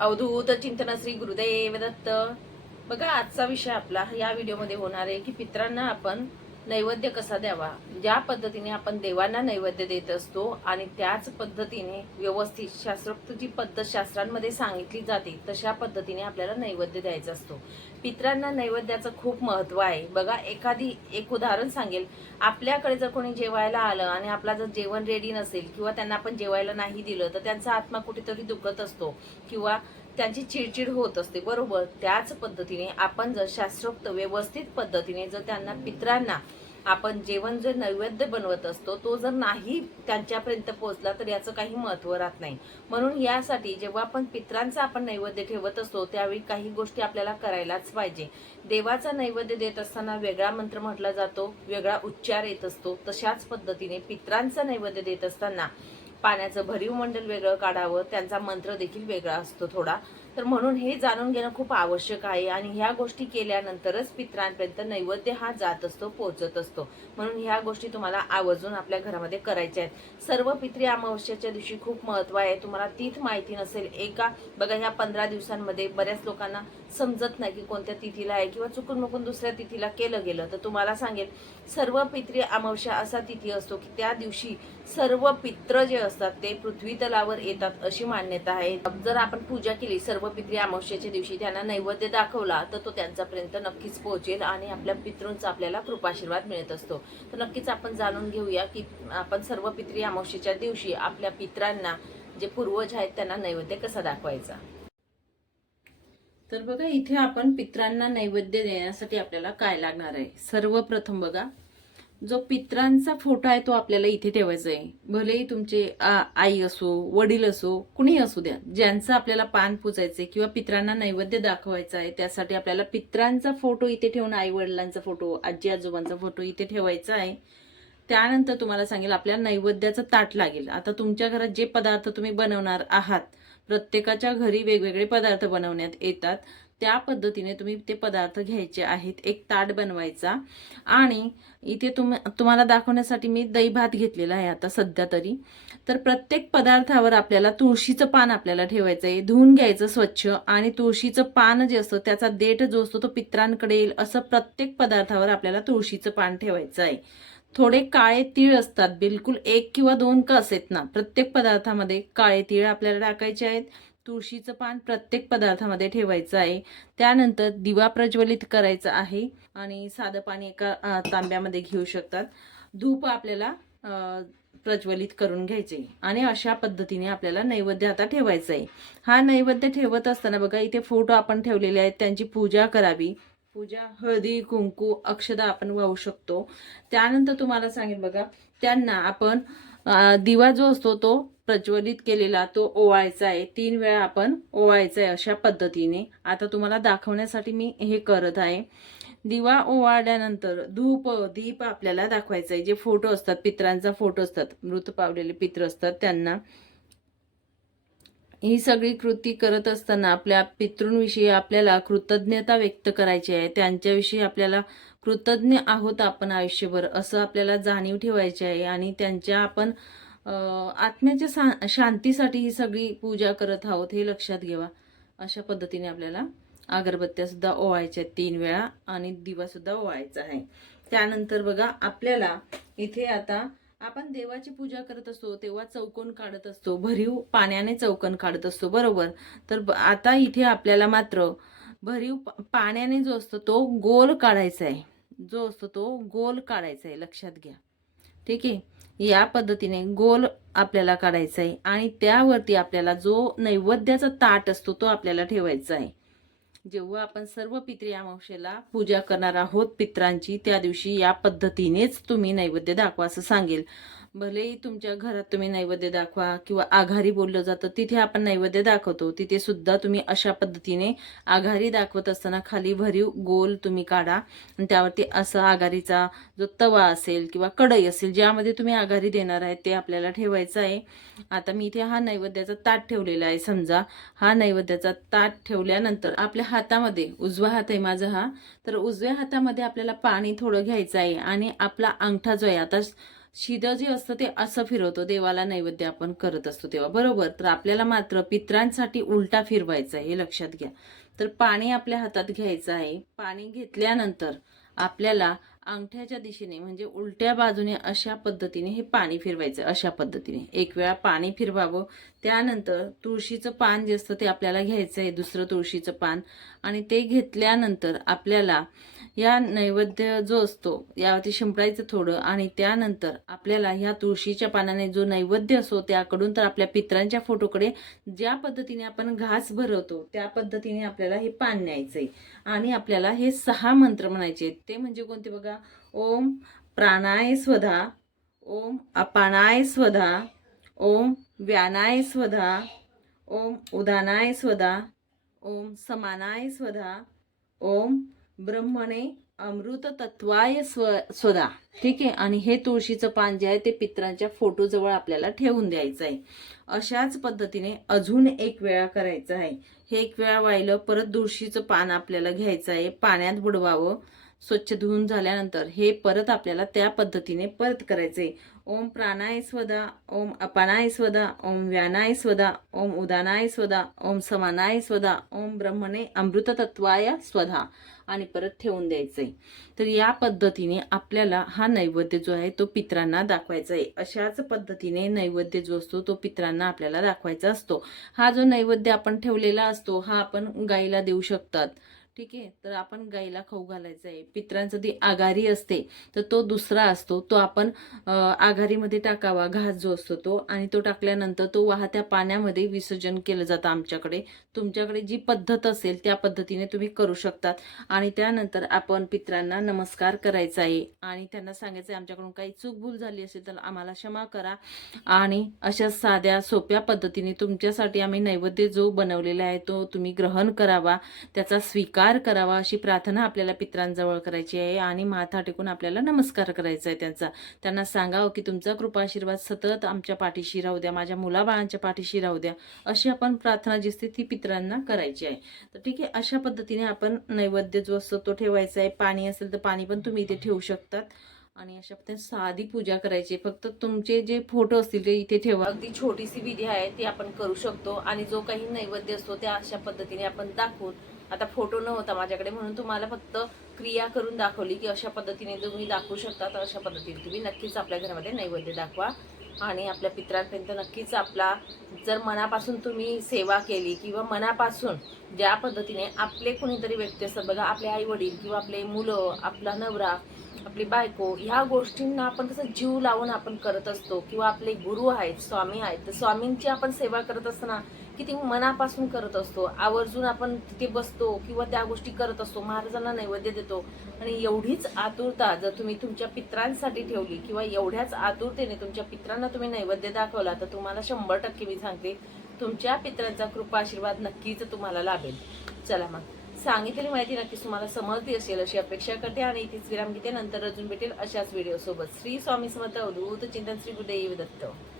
अवधूत चिंतन श्री गुरुदेव दत्त बघा आजचा विषय आपला या व्हिडिओमध्ये होणार आहे की पित्रांना आपण नैवेद्य कसा द्यावा? ज्या पद्धतीने आपण देवांना नैवेद्य देत असतो आणि त्याच पद्धतीने व्यवस्थित शास्त्रोक्त जी पद्धत शास्त्रांमध्ये सांगितली जाते तशा पद्धतीने आपल्याला नैवेद्य द्यायचा असतो. पित्रांना नैवेद्याचं खूप महत्त्व आहे. बघा एखादी एक उदाहरण सांगेल. आपल्याकडे जर कोणी जेवायला आलं आणि आपला जर जेवण रेडी नसेल किंवा त्यांना आपण जेवायला नाही दिलं तर त्यांचा आत्मा कुठेतरी दुखत असतो किंवा त्यांची चिडचिड होत असते बरोबर? त्याच पद्धतीने आपण जर शास्त्रोक्त व्यवस्थित पद्धतीने जर त्यांना पित्रांना आपण जेवण जे नैवेद्य बनवत असतो तो जर नाही त्यांच्यापर्यंत पोहोचला तर याचं काही महत्त्व राहत नाही. म्हणून यासाठी जेव्हा आपण पित्रांचा आपण नैवेद्य ठेवत असतो त्यावेळी काही गोष्टी आपल्याला करायलाच पाहिजे. देवाचा नैवेद्य देत असताना वेगळा मंत्र म्हटला जातो वेगळा उच्चार येत असतो. तशाच पद्धतीने पित्रांचा नैवेद्य देत असताना पाण्याचं भरीव मंडल वेगळं काढावं त्यांचा मंत्र देखील वेगळा असतो थोडा. तर म्हणून हे जाणून घेणं खूप आवश्यक आहे. आणि ह्या गोष्टी केल्यानंतरच पित्रांपर्यंत नैवेद्य हा जात असतो पोहोचत असतो. म्हणून ह्या गोष्टी तुम्हाला आवर्जून आपल्या घरामध्ये करायच्या आहेत. सर्व पित्री अमावस्याच्या दिवशी खूप महत्त्व आहे. तुम्हाला तीच माहिती नसेल एका बघा ह्या पंधरा दिवसांमध्ये बऱ्याच लोकांना समजत नाही की कोणत्या तिथीला आहे किंवा चुकून मुकून दुसऱ्या तिथीला केलं गेलं. तर तुम्हाला सांगेल सर्व पित्री अमावस्या असा तिथी असतो की त्या दिवशी सर्व पित्र जे असतात ते पृथ्वी तलावर येतात अशी मान्यता आहे. जर आपण पूजा केली सर्व पित्री अमावस्याच्या दिवशी त्यांना नैवेद्य दाखवला तर तो त्यांच्यापर्यंत नक्कीच पोहोचेल आणि आपल्या पितृंचा आपल्याला कृपाशीर्वाद मिळत असतो. तर नक्कीच आपण जाणून घेऊया की आपण सर्व पितृ अमावस्येच्या दिवशी आपल्या पित्रांना जे पूर्वज आहेत त्यांना नैवेद्य कसा दाखवायचा? तर बघा इथे आपण पित्रांना नैवेद्य देण्यासाठी आपल्याला काय लागणार आहे? सर्वप्रथम बघा जो पित्रांचा फोटो आहे तो आपल्याला इथे ठेवायचा आहे. भलेही तुमचे आई असो वडील असो कुणीही असू द्या ज्यांचं आपल्याला पान पुजायचे किंवा पित्रांना नैवेद्य दाखवायचा आहे त्यासाठी आपल्याला पित्रांचा फोटो इथे ठेवून आई वडिलांचा फोटो आजी आजोबांचा फोटो इथे ठेवायचा आहे. त्यानंतर तुम्हाला सांगेल आपल्याला नैवेद्याचं ताट लागेल. आता तुमच्या घरात जे पदार्थ तुम्ही बनवणार आहात प्रत्येकाच्या घरी वेगवेगळे पदार्थ बनवण्यात येतात. त्या पद्धतीने तुम्ही ते पदार्थ घ्यायचे आहेत. एक ताट बनवायचा. आणि इथे तुम तुम्हाला दाखवण्यासाठी मी दही भात घेतलेला आहे आता सध्या तरी. तर प्रत्येक पदार्थावर आपल्याला तुळशीचं पान आपल्याला ठेवायचं आहे. धुवून घ्यायचं स्वच्छ आणि तुळशीचं पान जे असतं त्याचा देठ जो असतो तो पित्रांकडे येईल असं प्रत्येक पदार्थावर आपल्याला तुळशीचं पान ठेवायचं आहे. थोडे काळे तीळ असतात. बिलकुल एक किंवा दोन कस आहेत ना प्रत्येक पदार्थामध्ये काळे तीळ आपल्याला टाकायचे आहेत. तुळशीचं पान प्रत्येक पदार्थामध्ये ठेवायचं आहे. त्यानंतर दिवा प्रज्वलित करायचा आहे आणि साधं पाणी एका तांब्यामध्ये घेऊ शकतात. धूप आपल्याला प्रज्वलित करून घ्यायचे आणि अशा पद्धतीने आपल्याला नैवेद्य आता ठेवायचा आहे. हा नैवेद्य ठेवत असताना बघा इथे फोटो आपण ठेवलेले आहेत. त्यांची पूजा करावी. पूजा हळदी कुंकू अक्षदा आपण वाहू शकतो. त्यानंतर तुम्हाला सांगेन बघा त्यांना आपण दिवा जो असतो तो प्रज्वलित केलेला तो ओवाळायचा आहे. तीन वेळा आपण ओवाळायचा आहे अशा पद्धतीने. आता तुम्हाला दाखवण्यासाठी मी हे करत आहे. दिवा ओवाळल्यानंतर धूप दीप आपल्याला दाखवायचा आहे. जे फोटो असतात पित्रांचा फोटो असतात मृत पावलेले पित्र असतात त्यांना. ही सगळी कृती करत असताना आपल्या पितृंविषयी आपल्याला कृतज्ञता व्यक्त करायची आहे. त्यांच्याविषयी आपल्याला कृतज्ञ आहोत आपण आयुष्यभर असं आपल्याला जाणीव ठेवायची आहे. आणि त्यांच्या आपण आत्म्याच्या सा- शांतीसाठी ही सगळी पूजा करत आहोत हे लक्षात घ्यावा अशा पद्धतीने आपल्याला अगरबत्त्यासुद्धा ओवायच्या आहेत तीन वेळा आणि दिवासुद्धा ओवायचा आहे. त्यानंतर बघा आपल्याला इथे आता आपण देवाची पूजा करत असतो तेव्हा चौकोन काढत असतो भरीव पाण्याने चौकोन काढत असतो बरोबर? तर ब- आता इथे आपल्याला मात्र भरीव पाण्याने जो असतो तो गोल काढायचा आहे. जो असतो तो गोल काढायचा आहे लक्षात घ्या. ठीक आहे? या पद्धतीने गोल आपल्याला काढायचा आहे. आणि त्यावरती आपल्याला जो नैवेद्याचा ताट असतो तो आपल्याला ठेवायचा आहे. जेव्हा आपण सर्व पित्री अमावशेला पूजा करणार आहोत पित्रांची त्या दिवशी या पद्धतीनेच तुम्ही नैवेद्य दाखवा असं सांगेल. भलेही तुमच्या घरात तुम्ही नैवेद्य दाखवा किंवा आघारी बोललं जातं तिथे आपण नैवेद्य दाखवतो. तिथे सुद्धा तुम्ही अशा पद्धतीने आघारी दाखवत असताना खाली भरीव गोल तुम्ही काढा आणि त्यावरती असा आघारीचा जो तवा असेल किंवा कढई असेल ज्यामध्ये तुम्ही आघारी देणार आहे ते आपल्याला ठेवायचं आहे. आता मी इथे हा नैवेद्याचा ताट ठेवलेला आहे. समजा हा नैवेद्याचा ताट ठेवल्यानंतर आपल्या हातामध्ये उजवा हात आहे माझा हा तर उजव्या हातामध्ये आपल्याला पाणी थोडं घ्यायचं आहे आणि आपला अंगठा जो आहे आता शिदं जे असतं ते असं फिरवतो देवाला नैवेद्य आपण करत असतो तेव्हा. बरोबर? तर आपल्याला मात्र पित्रांसाठी उलटा फिरवायचा आहे हे लक्षात घ्या. तर पाणी आपल्या हातात घ्यायचं आहे. पाणी घेतल्यानंतर आपल्याला अंगठ्याच्या दिशेने म्हणजे उलट्या बाजूने अशा पद्धतीने हे पाणी फिरवायचं अशा पद्धतीने. एक वेळा पाणी फिरवावं त्यानंतर तुळशीचं पान जे असतं ते आपल्याला घ्यायचं आहे दुसरं तुळशीचं पान. आणि ते घेतल्यानंतर आपल्याला या नैवेद्य जो असतो यावरती शिंपडायचं थोडं आणि त्यानंतर आपल्याला ह्या तुळशीच्या पानाने जो नैवेद्य असतो त्याकडून तर आपल्या पित्रांच्या फोटोकडे ज्या पद्धतीने आपण घास भरवतो त्या पद्धतीने आपल्याला हे पान न्यायचं आहे आणि आपल्याला हे सहा मंत्र म्हणायचे ते म्हणजे कोणते बघा? ओम प्राणाय स्वधा. ओम अपानाय स्वधा. ओम व्यानाय स्वधा. ओम उदानाय स्वधा. ओम समानाय स्वधा. ओम ब्रह्मणे अमृत तत्वाय स्व स्वदा ठीक आहे? आणि हे तुळशीचं पान जे आहे ते पित्रांच्या फोटोजवळ आपल्याला ठेवून द्यायचं आहे. अशाच पद्धतीने अजून एक वेळा करायचं आहे. हे एक वेळा वाहिलं परत तुळशीचं पान आपल्याला घ्यायचं आहे. पाण्यात बुडवावं. स्वच्छ धुवून झाल्यानंतर हे परत आपल्याला त्या पद्धतीने परत करायचे. ओम प्राणाय स्वदा ओम अपानाय स्वदा ओम व्यानाय स्वदा ओम उदानाय स्वदा ओम समानाय स्वदा ओम ब्रह्मणे अमृततत्वाय स्वधा आणि परत ठेवून द्यायचंय तर या पद्धतीने आपल्याला हा नैवेद्य जो आहे तो पित्रांना दाखवायचा आहे. अशाच पद्धतीने नैवेद्य जो असतो तो पित्रांना आपल्याला दाखवायचा असतो. हा जो नैवेद्य आपण ठेवलेला असतो हा आपण गाईला देऊ शकतात. ठीक आहे? तर आपण गाईला खाऊ घालायचं आहे. पित्रांचं ती आघारी असते तर तो दुसरा असतो. तो आपण आघारीमध्ये टाकावा. घास जो असतो तो. आणि तो टाकल्यानंतर तो वाहत्या पाण्यामध्ये विसर्जन केलं जातं आमच्याकडे. तुमच्याकडे जी पद्धत असेल त्या पद्धतीने तुम्ही करू शकतात. आणि त्यानंतर आपण पित्रांना नमस्कार करायचा आहे. आणि त्यांना सांगायचं आहे आमच्याकडून काही चूकभूल झाली असेल तर आम्हाला क्षमा करा. आणि अशा साध्या सोप्या पद्धतीने तुमच्यासाठी आम्ही नैवेद्य जो बनवलेला आहे तो तुम्ही ग्रहण करावा. त्याचा स्वीकार करावा अशी प्रार्थना आपल्याला पित्रांजवळ करायची आहे आणि माथा टेकून आपल्याला नमस्कार करायचा आहे त्यांचा. त्यांना सांगावं की तुमचा कृपा आशीर्वाद सतत आमच्या पाठीशी राहू द्या माझ्या मुलाबाळांच्या पाठीशी राहू द्या अशी आपण प्रार्थना जी असते ती पित्रांना करायची आहे. तर ठीक आहे अशा पद्धतीने आपण नैवेद्य जो असतो तो ठेवायचा आहे. पाणी असेल तर पाणी पण तुम्ही इथे ठेवू शकतात. आणि अशा पद्धतीने साधी पूजा करायची फक्त तुमचे जे फोटो असतील ते इथे ठेवा. अगदी छोटीशी विधी आहे ती आपण करू शकतो. आणि जो काही नैवेद्य असतो त्या अशा पद्धतीने आपण दाखवून आता फोटो न होता माझ्याकडे म्हणून तुम्हाला फक्त क्रिया करून दाखवली की अशा पद्धतीने तुम्ही दाखवू शकता तर अशा पद्धतीने तुम्ही नक्कीच आपल्या घरामध्ये नैवेद्य दाखवा. आणि आपल्या पित्रांपर्यंत नक्कीच आपला जर मनापासून तुम्ही सेवा केली किंवा मनापासून ज्या पद्धतीने आपले कोणीतरी व्यक्ती असतात बघा आपले आई वडील किंवा आपले मुलं आपला नवरा आपली बायको ह्या गोष्टींना आपण कसं जीव लावून आपण करत असतो किंवा आपले गुरु आहेत स्वामी आहेत तर स्वामींची आपण सेवा करत असताना किती मनापासून करत असतो. आवर्जून आपण तिथे बसतो किंवा त्या गोष्टी करत असतो. महाराजांना नैवेद्य देतो. आणि एवढीच आतुरता जर तुम्ही तुमच्या पित्रांसाठी ठेवली किंवा एवढ्याच आतुरतेने तुमच्या पित्रांना तुम्ही नैवेद्य दाखवला तर तुम्हाला शंभर टक्के मी सांगते तुमच्या पित्रांचा कृपा आशीर्वाद नक्कीच तुम्हाला लाभेल. चला मग. सांगितलेली माहिती नक्कीच तुम्हाला समजली असेल अशी अपेक्षा करते आणि इथेच विराम घेते. नंतर अजून भेटेल अशाच व्हिडिओ सोबत. श्री स्वामी समर्थ अवधूत चिंतन श्री गुरुदेव दत्त.